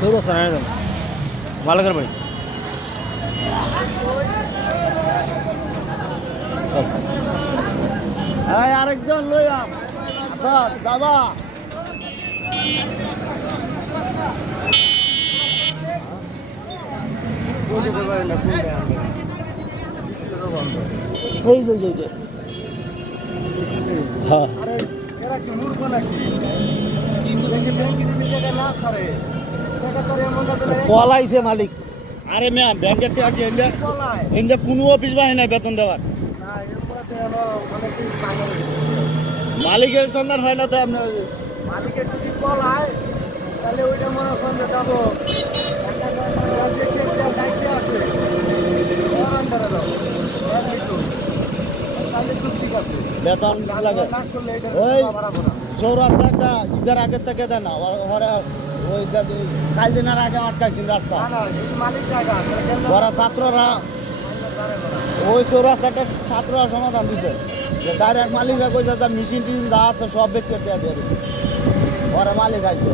চৌরাস্তা একদম মালাকার বাড়ি আরেকজন লইলাম আচ্ছা যাবা পলাইছে মালিক আরে ম্যাম ব্যাংকের টাকা কি এনে কোনো অফিস বাহিনী নাই বেতন দেওয়ার মালিকের সন্ধান হয় না তো আপনার মালিকের যদি পলায় তাহলে ওইটা মনে করেন যে যাবো বেতন লাগে ওই চৌরাস্তা একটা ঈদের আগের থেকে দেয় না ওই কাল দিনের আগে আটকাইছিল রাস্তা ওরা ছাত্ররা ওই চৌরাস্তাটা ছাত্ররা সমাধান দিছে যে ডাইরেক্ট মালিকরা কইছে যে মেশিন টিশিন যা আছে সব বেচতে দিয়ে ওরা মালিক আইছে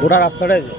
গোটা রাস্তাটা আছে